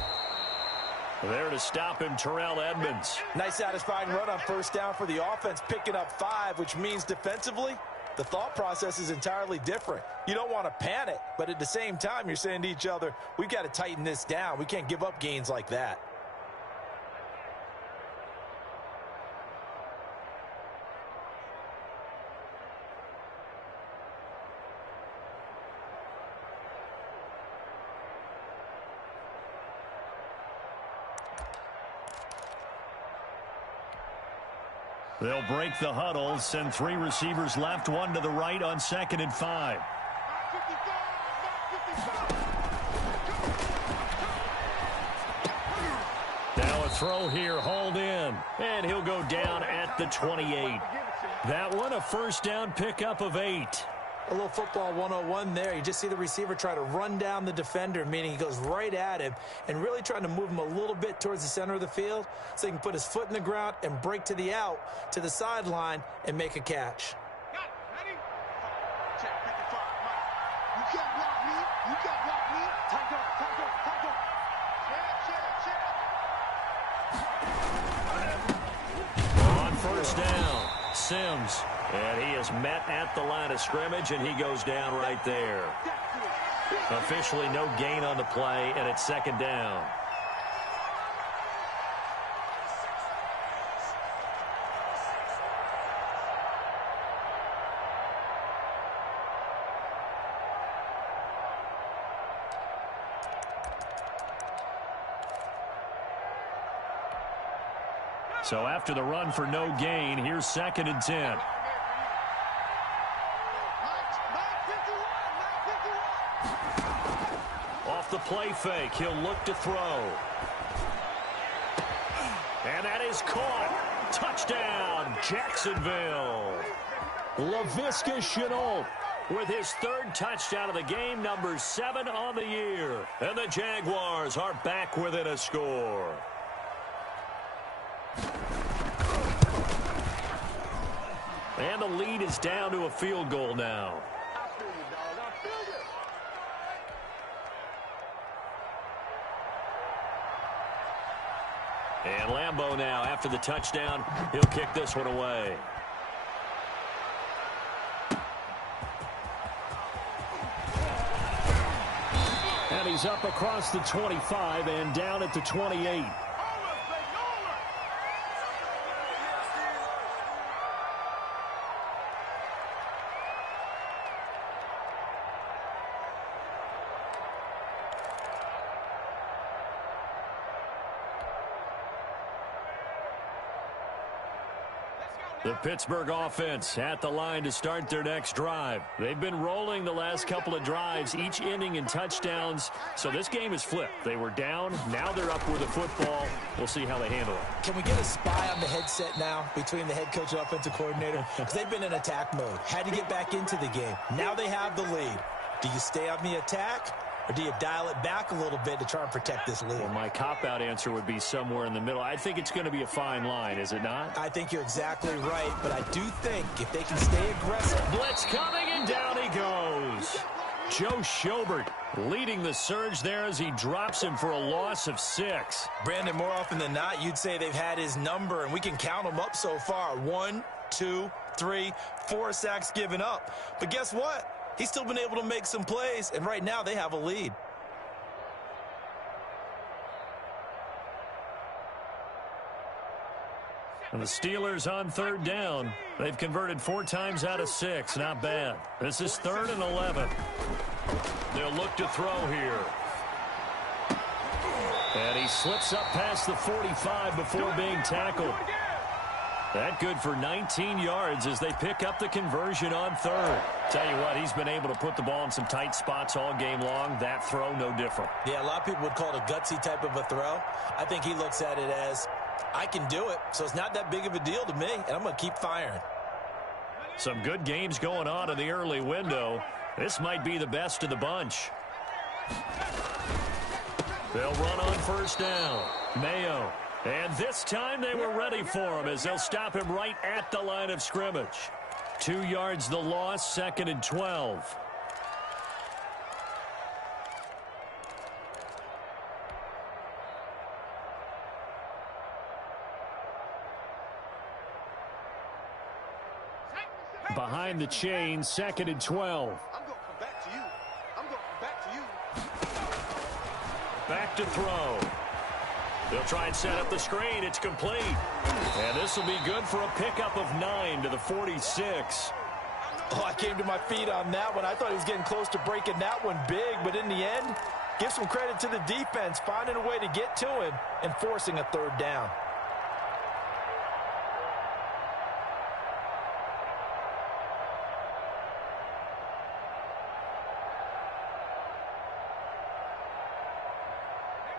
There to stop him, Terrell Edmonds. Nice satisfying run on first down for the offense, picking up 5, which means defensively, the thought process is entirely different. You don't want to panic, but at the same time, you're saying to each other, we've got to tighten this down. We can't give up gains like that. They'll break the huddle, send 3 receivers left, 1 to the right on 2nd and 5. Now a throw here, hauled in, and he'll go down at the 28. That one a first down pickup of 8. A little football 101 there. You just see the receiver try to run down the defender, meaning he goes right at him and really trying to move him a little bit towards the center of the field so he can put his foot in the ground and break to the out, to the sideline, and make a catch. Ready? Check 55, Mike. You can't block me. You can't block me. Tight up, tight up, tight up. Check. On first down, Sims. And he is met at the line of scrimmage, and he goes down right there. Officially no gain on the play, and it's 2nd down. So after the run for no gain, here's 2nd and 10. Off the play fake, he'll look to throw. And that is caught. Touchdown, Jacksonville. Laviska Shenault with his 3rd touchdown of the game, number 7 on the year. And the Jaguars are back within a score. And the lead is down to a field goal now. And Lambeau now, after the touchdown, he'll kick this one away. And he's up across the 25 and down at the 28. The Pittsburgh offense at the line to start their next drive. They've been rolling the last couple of drives, each inning in touchdowns. So this game is flipped. They were down. Now they're up with the football. We'll see how they handle it. Can we get a spy on the headset now between the head coach and offensive coordinator? Because they've been in attack mode. Had to get back into the game. Now they have the lead. Do you stay on the attack? Or do you dial it back a little bit to try and protect this lead? Well, my cop-out answer would be somewhere in the middle. I think it's going to be a fine line, is it not? I think you're exactly right, but I do think if they can stay aggressive. Blitz coming, and down he goes. Joe Schobert leading the surge there as he drops him for a loss of 6. Brandon, more often than not, you'd say they've had his number, and we can count them up so far. 1, 2, 3, 4 sacks given up. But guess what? He's still been able to make some plays, and right now they have a lead. And the Steelers on third down. They've converted 4 times out of 6. Not bad. This is 3rd and 11. They'll look to throw here. And he slips up past the 45 before being tackled. That good for 19 yards as they pick up the conversion on 3rd. Tell you what, he's been able to put the ball in some tight spots all game long. That throw, no different. Yeah, a lot of people would call it a gutsy type of a throw. I think he looks at it as, I can do it, so it's not that big of a deal to me, and I'm going to keep firing. Some good games going on in the early window. This might be the best of the bunch. They'll run on first down. Mayo. And this time they were ready for him as they'll stop him right at the line of scrimmage. 2 yards the loss, 2nd and 12. Behind the chain, 2nd and 12. I'm going to come back to you. I'm going to come back to you. Back to throw. They'll try and set up the screen. It's complete. And this will be good for a pickup of 9 to the 46. Oh, I came to my feet on that one. I thought he was getting close to breaking that one big, but in the end, give some credit to the defense, finding a way to get to him and forcing a 3rd down.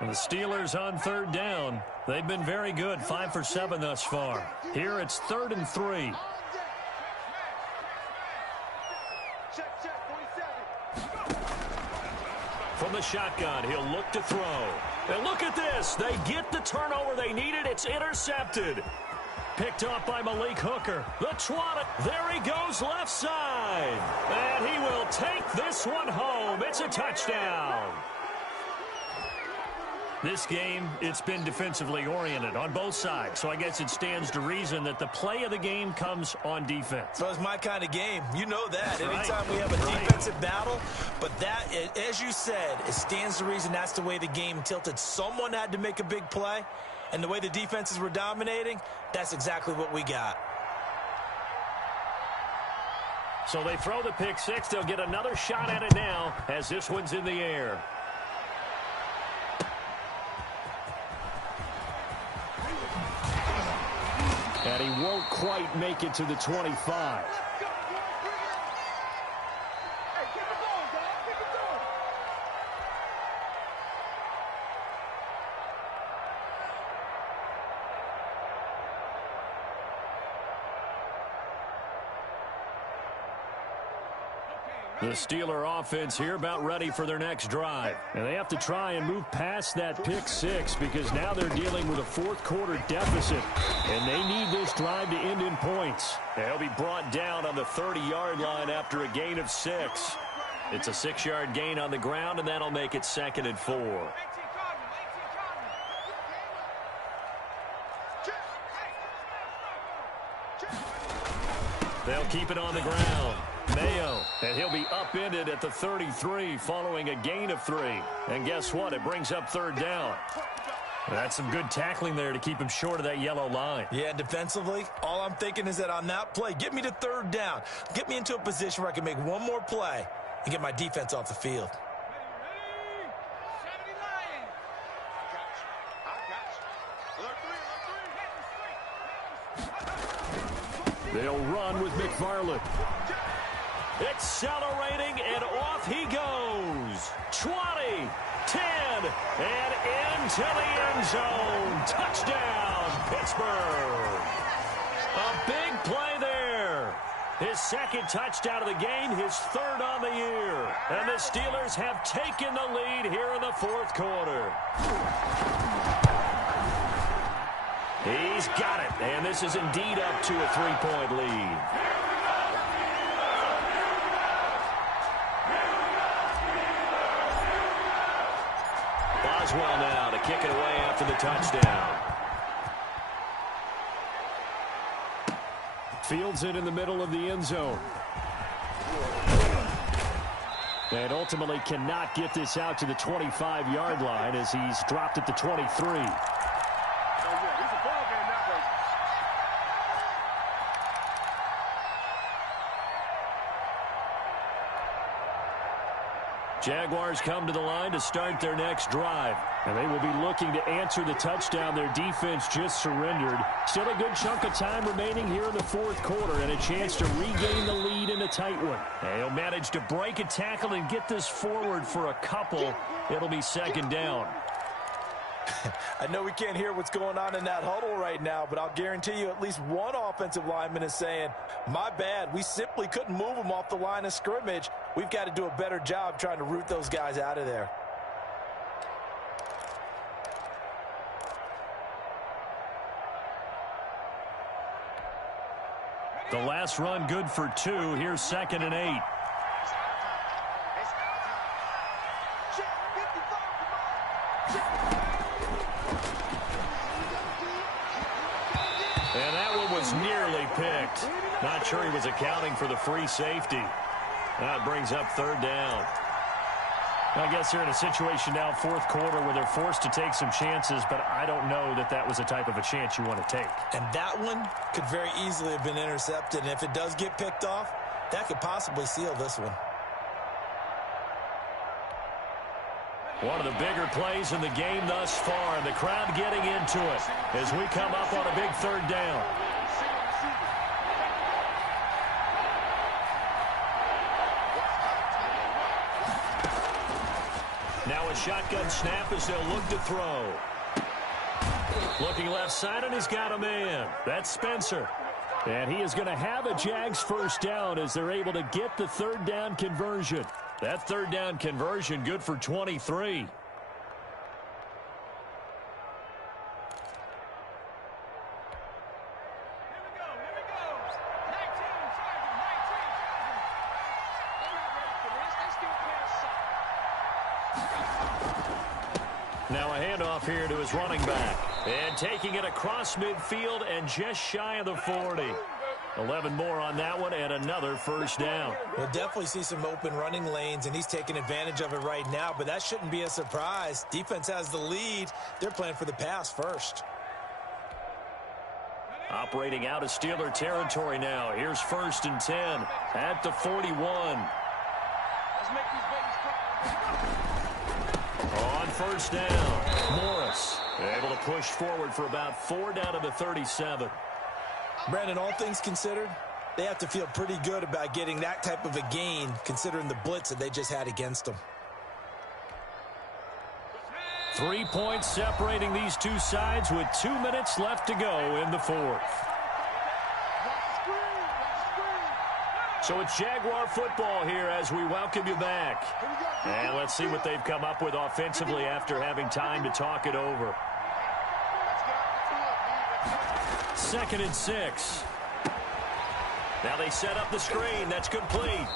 And the Steelers on 3rd down. They've been very good, 5 for 7 thus far. Here it's 3rd and 3. From the shotgun, he'll look to throw. And look at this. They get the turnover they needed. It's intercepted. Picked off by Malik Hooker. The twat. There he goes left side. And he will take this one home. It's a touchdown. This game, it's been defensively oriented on both sides, so I guess it stands to reason that the play of the game comes on defense. So it's my kind of game. You know that. That's Anytime right. we have a defensive battle, but that, as you said, it stands to reason that's the way the game tilted. Someone had to make a big play, and the way the defenses were dominating, that's exactly what we got. So they throw the pick 6. They'll get another shot at it now as this one's in the air. And he won't quite make it to the 25. The Steeler offense here about ready for their next drive. And they have to try and move past that pick 6 because now they're dealing with a 4th quarter deficit. And they need this drive to end in points. They'll be brought down on the 30-yard line after a gain of 6. It's a 6-yard gain on the ground, and that'll make it 2nd and 4. They'll keep it on the ground. Mayo, and he'll be upended at the 33 following a gain of 3. And guess what? It brings up 3rd down. That's some good tackling there to keep him short of that yellow line. Yeah, defensively, all I'm thinking is that on that play, get me to 3rd down. Get me into a position where I can make one more play and get my defense off the field. They'll run with McFarland. Accelerating, and off he goes. 20, 10, and into the end zone. Touchdown, Pittsburgh. A big play there. His second touchdown of the game, his third on the year. And the Steelers have taken the lead here in the fourth quarter. He's got it, and this is indeed up to a 3-point lead. Boswell now to kick it away after the touchdown. Fields it in the middle of the end zone. And ultimately cannot get this out to the 25-yard line as he's dropped at the 23. Jaguars come to the line to start their next drive. And they will be looking to answer the touchdown their defense just surrendered. Still a good chunk of time remaining here in the fourth quarter and a chance to regain the lead in a tight one. And he'll manage to break a tackle and get this forward for a couple. It'll be second down. I know we can't hear what's going on in that huddle right now, but I'll guarantee you at least one offensive lineman is saying, my bad, we simply couldn't move them off the line of scrimmage. We've got to do a better job trying to root those guys out of there. The last run good for 2. Here's 2nd and 8. And that one was nearly picked. Not sure he was accounting for the free safety. That brings up 3rd down. I guess they're in a situation now, fourth quarter, where they're forced to take some chances, but I don't know that that was the type of a chance you want to take. And that one could very easily have been intercepted, and if it does get picked off, that could possibly seal this one. One of the bigger plays in the game thus far, and the crowd getting into it as we come up on a big 3rd down. Now a shotgun snap as they'll look to throw. Looking left side, and he's got a man. That's Spencer. And he is going to have a Jags first down as they're able to get the 3rd down conversion. That 3rd down conversion good for 23. Now a handoff here to his running back. And taking it across midfield and just shy of the 40. 11 more on that one and another first down. We'll definitely see some open running lanes, and he's taking advantage of it right now, but that shouldn't be a surprise. Defense has the lead. They're playing for the pass first. Operating out of Steeler territory now. Here's 1st and 10 at the 41. Let's make these babies On 1st down, Morris able to push forward for about 4 down to the 37. Brandon, all things considered, they have to feel pretty good about getting that type of a gain considering the blitz that they just had against them. 3 points separating these two sides with 2 minutes left to go in the fourth. So it's Jaguar football here as we welcome you back. And let's see what they've come up with offensively after having time to talk it over. 2nd and 6. Now they set up the screen. That's complete.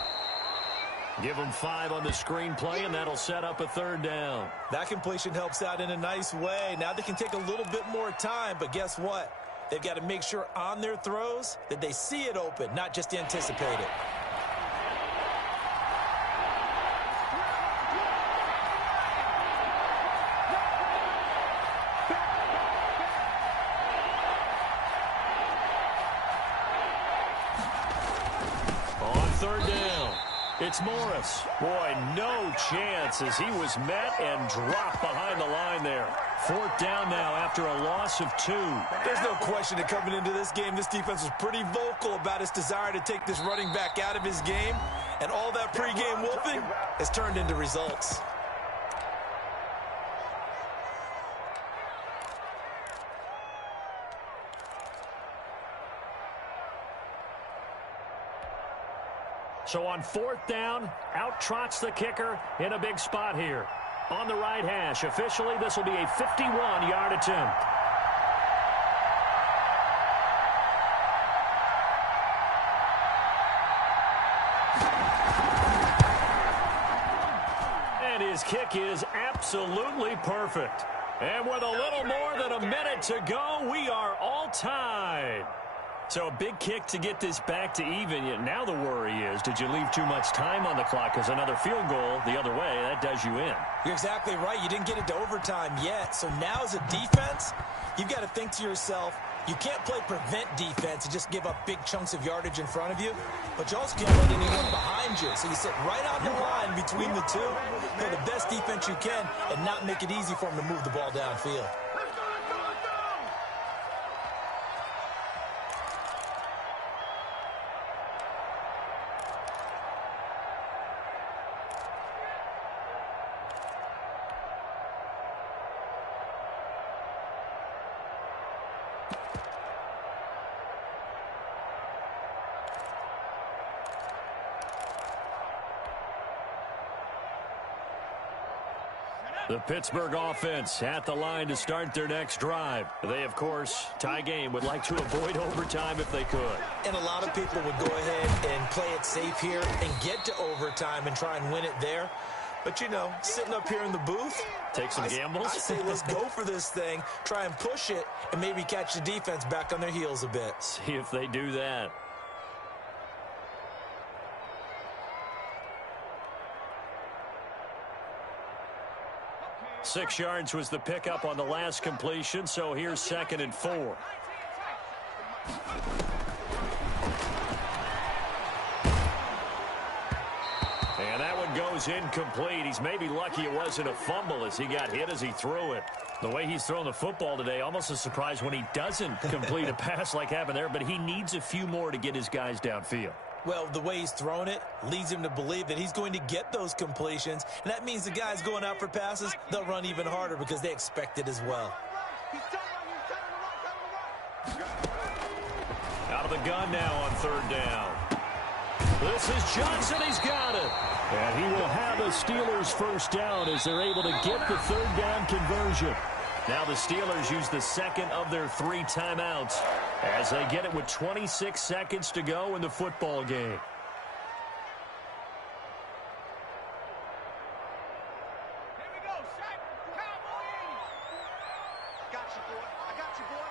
Give them 5 on the screen play, and that'll set up a 3rd down. That completion helps out in a nice way. Now they can take a little bit more time, but guess what? They've got to make sure on their throws that they see it open, not just anticipate it. It's Morris. Boy, no chance as he was met and dropped behind the line there. 4th down now after a loss of 2. There's no question that coming into this game, this defense was pretty vocal about its desire to take this running back out of his game. And all that pregame wolfing has turned into results. So on 4th down, out trots the kicker in a big spot here. On the right hash, officially this will be a 51-yard attempt. And his kick is absolutely perfect. And with a little more than a minute to go, we are all tied. So a big kick to get this back to even. Yet now the worry is, did you leave too much time on the clock? Because another field goal the other way, that does you in. You're exactly right. You didn't get into overtime yet. So now as a defense, you've got to think to yourself, you can't play prevent defense and just give up big chunks of yardage in front of you. But you also can't let anyone behind you. So you sit right on the line between the two, play the best defense you can, and not make it easy for them to move the ball downfield. The Pittsburgh offense at the line to start their next drive. They, of course, tie game, would like to avoid overtime if they could. And a lot of people would go ahead and play it safe here and get to overtime and try and win it there. But, you know, sitting up here in the booth, take some gambles. I say let's go for this thing, try and push it, and maybe catch the defense back on their heels a bit. See if they do that. 6 yards was the pickup on the last completion, so here's 2nd and 4. And that one goes incomplete. He's maybe lucky it wasn't a fumble as he got hit as he threw it. The way he's thrown the football today, almost a surprise when he doesn't complete a pass like happened there, but he needs a few more to get his guys downfield. Well, the way he's thrown it leads him to believe that he's going to get those completions. And that means the guys going out for passes, they'll run even harder because they expect it as well. Out of the gun now on 3rd down. This is Johnson. He's got it. And he will have a Steelers 1st down as they're able to get the 3rd down conversion. Now the Steelers use the 2nd of their 3 timeouts as they get it with 26 seconds to go in the football game. Here we go, Shaq. Cowboys. I got you, boy. I got you, boy.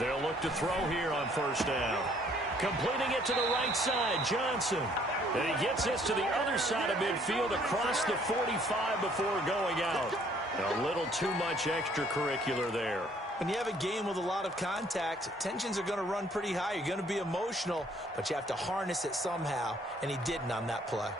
They'll look to throw here on 1st down. Completing it to the right side, Johnson. And he gets this to the other side of midfield across the 45 before going out. A little too much extracurricular there. When you have a game with a lot of contact, tensions are going to run pretty high. You're going to be emotional, but you have to harness it somehow, and he didn't on that play.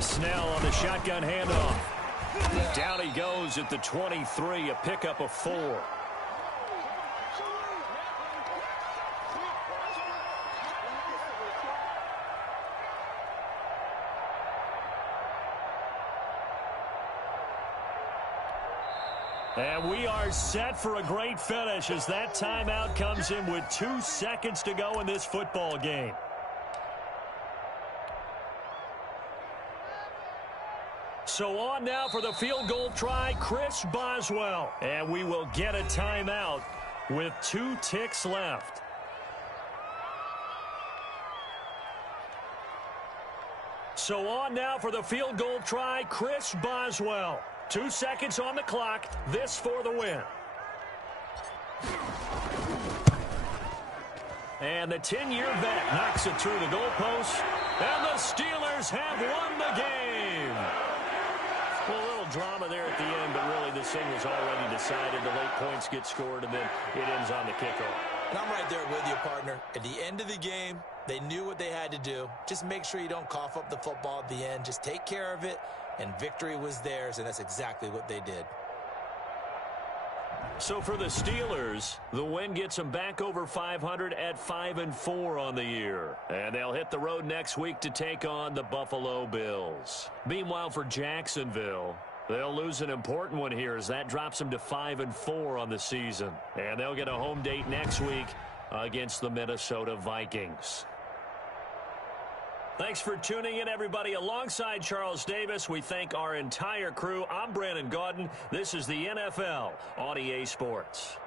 Snell on the shotgun handoff. Down he goes at the 23, a pickup of 4. And we are set for a great finish as that timeout comes in with 2 seconds to go in this football game. So on now for the field goal try, Chris Boswell. And we will get a timeout with 2 ticks left. So on now for the field goal try, Chris Boswell. 2 seconds on the clock. This for the win. And the 10-year vet knocks it through the goalpost. And the Steelers have won the game. Well, a little drama there at the end, but really this thing was already decided. The late points get scored, and then it ends on the kickoff. And I'm right there with you, partner. At the end of the game, they knew what they had to do. Just make sure you don't cough up the football at the end. Just take care of it, and victory was theirs, and that's exactly what they did. So for the Steelers, the win gets them back over 500 at 5-4 on the year. And they'll hit the road next week to take on the Buffalo Bills. Meanwhile, for Jacksonville, they'll lose an important one here as that drops them to 5-4 on the season. And they'll get a home date next week against the Minnesota Vikings. Thanks for tuning in, everybody. Alongside Charles Davis, we thank our entire crew. I'm Brandon Gaudin. This is the NFL on EA Sports.